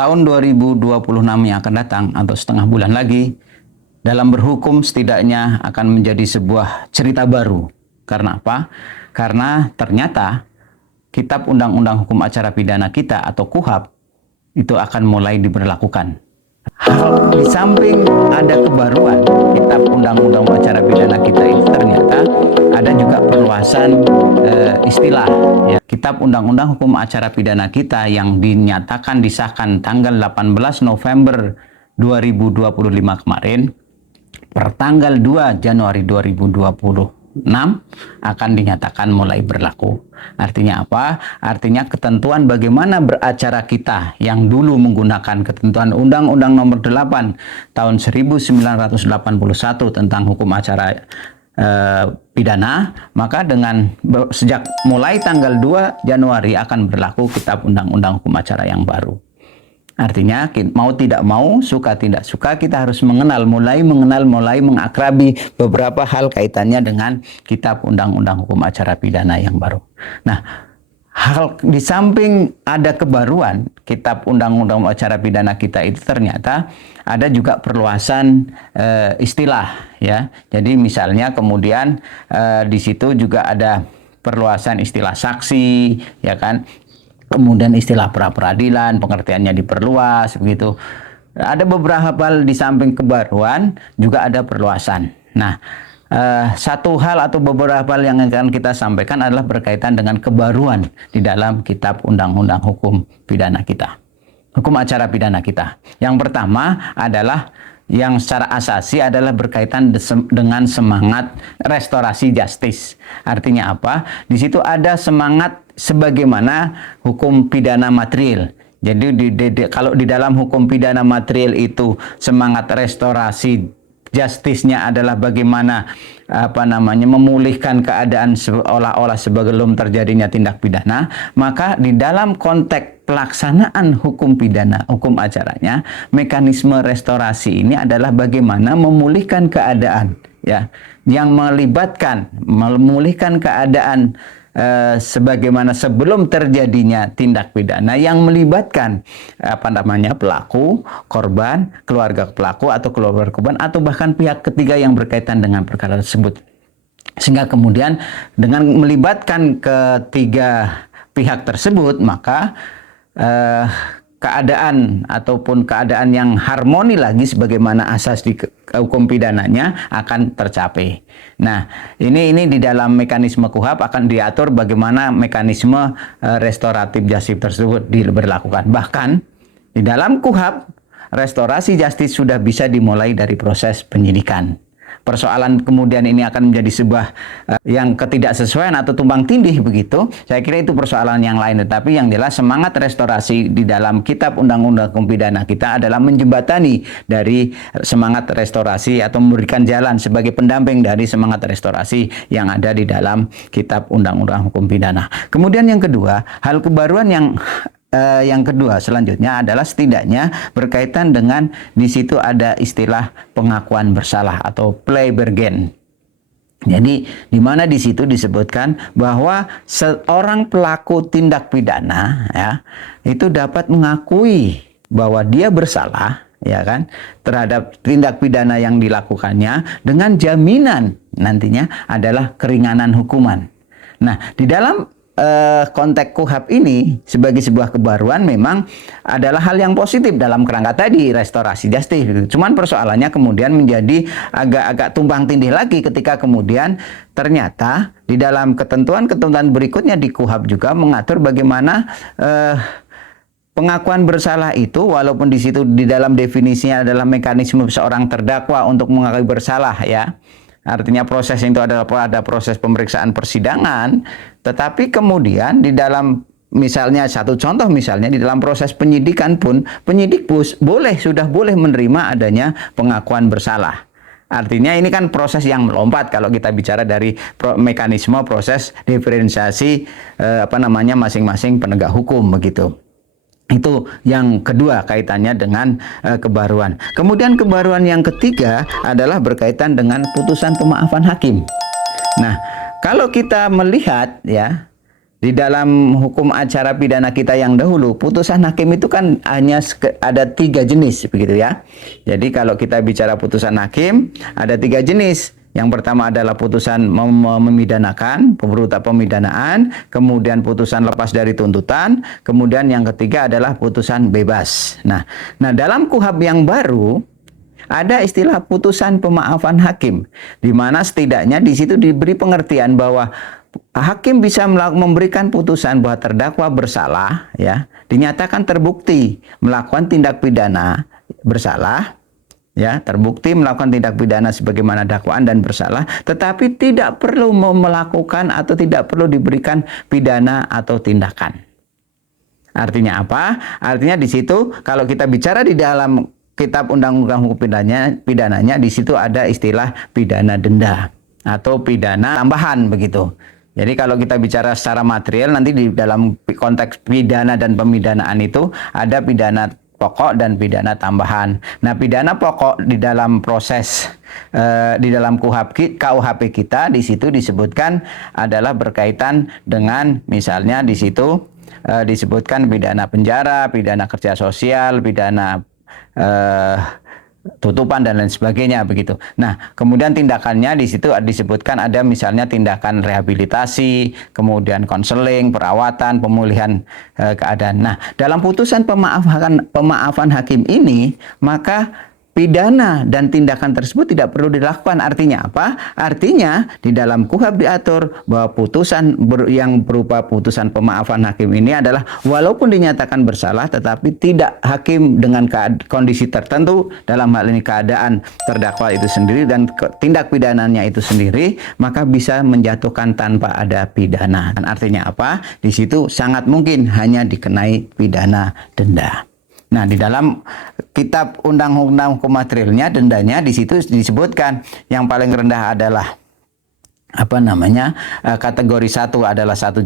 tahun 2026 yang akan datang atau setengah bulan lagi, dalam berhukum setidaknya akan menjadi sebuah cerita baru. Karena apa? Karena ternyata Kitab Undang-Undang Hukum Acara Pidana kita atau KUHP itu akan mulai diberlakukan. Di samping ada kebaruan Kitab Undang-Undang Acara Pidana kita itu ternyata ada juga perluasan istilah ya. Kitab Undang-Undang Hukum Acara Pidana kita yang dinyatakan disahkan tanggal 18 November 2025 kemarin per tanggal 2 Januari 2026 akan dinyatakan mulai berlaku. Artinya apa? Artinya ketentuan bagaimana beracara kita yang dulu menggunakan ketentuan Undang-Undang Nomor 8 tahun 1981 tentang hukum acara pidana, maka sejak mulai tanggal 2 Januari akan berlaku Kitab Undang-Undang Hukum Acara yang baru. Artinya mau tidak mau, suka tidak suka, kita harus mulai mengakrabi beberapa hal kaitannya dengan Kitab Undang-Undang Hukum Acara Pidana yang baru. Nah, di samping ada kebaruan Kitab Undang-Undang Acara Pidana kita itu ternyata ada juga perluasan istilah ya. Jadi misalnya kemudian di situ juga ada perluasan istilah saksi ya kan. Kemudian istilah pra-peradilan, pengertiannya diperluas, begitu. Ada beberapa hal di samping kebaruan, juga ada perluasan. Nah, satu hal atau beberapa hal yang akan kita sampaikan adalah berkaitan dengan kebaruan di dalam Kitab Undang-Undang Hukum Pidana kita. Hukum Acara Pidana kita. Yang pertama adalah yang secara asasi adalah berkaitan dengan semangat restorasi justice. Artinya apa? Di situ ada semangat sebagaimana hukum pidana material. Jadi kalau di dalam hukum pidana material itu semangat restorasi justice-nya adalah bagaimana memulihkan keadaan seolah-olah sebelum terjadinya tindak pidana, maka di dalam konteks pelaksanaan hukum pidana, hukum acaranya, mekanisme restorasi ini adalah bagaimana memulihkan keadaan ya, yang melibatkan memulihkan keadaan sebagaimana sebelum terjadinya tindak pidana yang melibatkan pelaku, korban, keluarga pelaku atau keluarga korban atau bahkan pihak ketiga yang berkaitan dengan perkara tersebut. Sehingga kemudian dengan melibatkan ketiga pihak tersebut, maka keadaan ataupun keadaan yang harmoni lagi sebagaimana asas di hukum pidananya akan tercapai. Nah, ini di dalam mekanisme KUHP akan diatur bagaimana mekanisme restoratif justice tersebut diberlakukan. Bahkan di dalam KUHP restorasi justice sudah bisa dimulai dari proses penyidikan. Persoalan kemudian ini akan menjadi sebuah yang ketidaksesuaian atau tumpang tindih begitu. Saya kira itu persoalan yang lain, tetapi yang jelas semangat restorasi di dalam Kitab Undang-Undang Hukum Pidana kita adalah menjembatani dari semangat restorasi atau memberikan jalan sebagai pendamping dari semangat restorasi yang ada di dalam Kitab Undang-Undang Hukum Pidana. Kemudian yang kedua, hal kebaruan yang kedua selanjutnya adalah setidaknya berkaitan dengan di situ ada istilah pengakuan bersalah atau plea bargain. Jadi di mana di situ disebutkan bahwa seorang pelaku tindak pidana ya itu dapat mengakui bahwa dia bersalah ya kan terhadap tindak pidana yang dilakukannya dengan jaminan nantinya adalah keringanan hukuman. Nah, di dalam konteks KUHP ini sebagai sebuah kebaruan memang adalah hal yang positif dalam kerangka tadi restorasi justice. Cuman persoalannya kemudian menjadi agak tumpang tindih lagi ketika kemudian ternyata di dalam ketentuan-ketentuan berikutnya di KUHP juga mengatur bagaimana pengakuan bersalah itu walaupun di situ di dalam definisinya adalah mekanisme seorang terdakwa untuk mengakui bersalah ya. Artinya proses itu adalah ada proses pemeriksaan persidangan, tetapi kemudian di dalam misalnya satu contoh misalnya di dalam proses penyidikan pun penyidik sudah boleh menerima adanya pengakuan bersalah. Artinya ini kan proses yang melompat kalau kita bicara dari mekanisme proses diferensiasi masing-masing penegak hukum begitu. Itu yang kedua kaitannya dengan kebaruan. Kemudian kebaruan yang ketiga adalah berkaitan dengan putusan pemaafan hakim. Nah, kalau kita melihat ya Di dalam hukum acara pidana kita yang dahulu, putusan hakim itu kan hanya ada 3 jenis, begitu ya. Jadi kalau kita bicara putusan hakim, ada 3 jenis. Yang pertama adalah putusan memidanakan, berupa pemidanaan, kemudian putusan lepas dari tuntutan, kemudian yang ketiga adalah putusan bebas. Nah, dalam KUHP yang baru ada istilah putusan pemaafan hakim, di mana setidaknya di situ diberi pengertian bahwa hakim bisa memberikan putusan bahwa terdakwa bersalah, ya, dinyatakan terbukti melakukan tindak pidana bersalah, ya, terbukti melakukan tindak pidana sebagaimana dakwaan dan bersalah, tetapi tidak perlu melakukan atau tidak perlu diberikan pidana atau tindakan. Artinya apa? Artinya di situ kalau kita bicara di dalam Kitab Undang-Undang Hukum Pidananya, di situ ada istilah pidana denda atau pidana tambahan, begitu. Jadi kalau kita bicara secara material, nanti di dalam konteks pidana dan pemidanaan itu ada pidana pokok dan pidana tambahan. Nah, pidana pokok di dalam proses di dalam KUHP kita, di situ disebutkan adalah berkaitan dengan, misalnya di situ disebutkan pidana penjara, pidana kerja sosial, pidana tutupan dan lain sebagainya, begitu. Nah, kemudian tindakannya di situ disebutkan ada misalnya tindakan rehabilitasi, kemudian konseling, perawatan, pemulihan keadaan. Nah, dalam putusan pemaafan hakim ini, maka pidana dan tindakan tersebut tidak perlu dilakukan. Artinya apa? Artinya di dalam KUHP diatur bahwa putusan yang berupa putusan pemaafan hakim ini adalah walaupun dinyatakan bersalah, tetapi tidak hakim dengan kondisi tertentu, dalam hal ini keadaan terdakwa itu sendiri dan tindak pidananya itu sendiri, maka bisa menjatuhkan tanpa ada pidana. Dan artinya apa? Di situ sangat mungkin hanya dikenai pidana denda. Nah, di dalam Kitab Undang-Undang Hukum Materialnya, dendanya di situ disebutkan yang paling rendah adalah kategori 1 adalah 1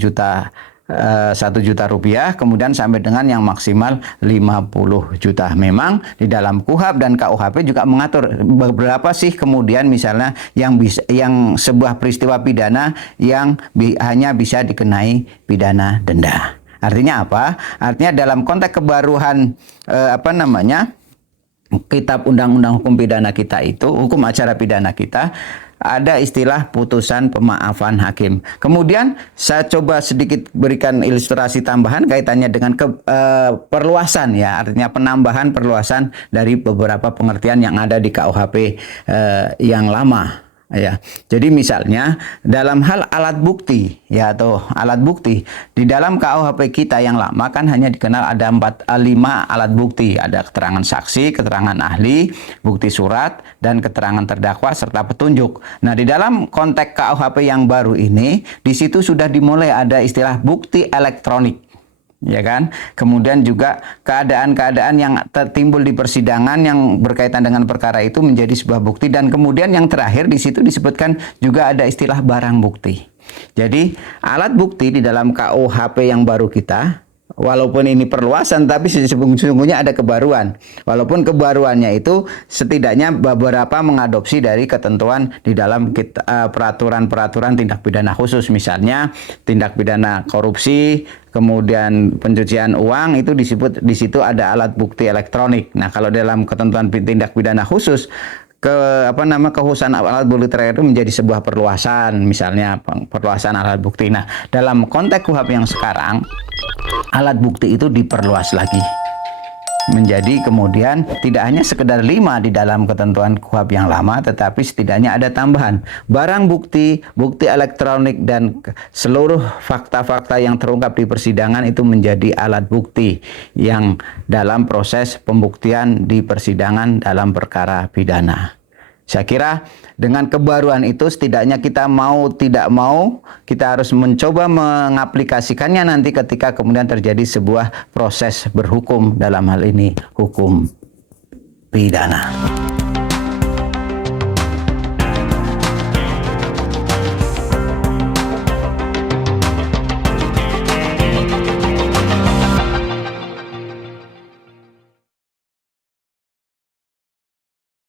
juta rupiah, kemudian sampai dengan yang maksimal 50 juta. Memang di dalam KUHP dan KUHP juga mengatur beberapa sih kemudian misalnya yang sebuah peristiwa pidana yang hanya bisa dikenai pidana denda. Artinya apa? Artinya dalam konteks kebaruan Kitab Undang-Undang Hukum Pidana kita itu, hukum acara pidana kita, ada istilah putusan pemaafan hakim. Kemudian saya coba sedikit berikan ilustrasi tambahan kaitannya dengan perluasan, ya, artinya penambahan perluasan dari beberapa pengertian yang ada di KUHP yang lama. Ya, jadi misalnya dalam hal alat bukti, ya, atau alat bukti di dalam KUHP kita yang lama kan hanya dikenal ada 5 alat bukti, ada keterangan saksi, keterangan ahli, bukti surat, dan keterangan terdakwa serta petunjuk. Nah, di dalam konteks KUHP yang baru ini, di situ sudah dimulai ada istilah bukti elektronik. Ya kan? Kemudian juga keadaan-keadaan yang timbul di persidangan yang berkaitan dengan perkara itu menjadi sebuah bukti, dan kemudian yang terakhir di situ disebutkan juga ada istilah barang bukti. Jadi alat bukti di dalam KUHP yang baru kita, walaupun ini perluasan, tapi sesungguhnya ada kebaruan. Walaupun kebaruannya itu setidaknya beberapa mengadopsi dari ketentuan di dalam peraturan-peraturan tindak pidana khusus. Misalnya tindak pidana korupsi, kemudian pencucian uang, itu disebut di situ ada alat bukti elektronik. Nah, kalau dalam ketentuan tindak pidana khusus, kekhususan alat bukti terakhir itu menjadi sebuah perluasan, misalnya perluasan alat bukti. Nah, dalam konteks KUHP yang sekarang, alat bukti itu diperluas lagi menjadi kemudian tidak hanya sekedar 5 di dalam ketentuan KUHP yang lama, tetapi setidaknya ada tambahan barang bukti, bukti elektronik, dan seluruh fakta-fakta yang terungkap di persidangan itu menjadi alat bukti yang dalam proses pembuktian di persidangan dalam perkara pidana. Saya kira dengan kebaruan itu setidaknya kita mau tidak mau kita harus mencoba mengaplikasikannya nanti ketika kemudian terjadi sebuah proses berhukum, dalam hal ini hukum pidana.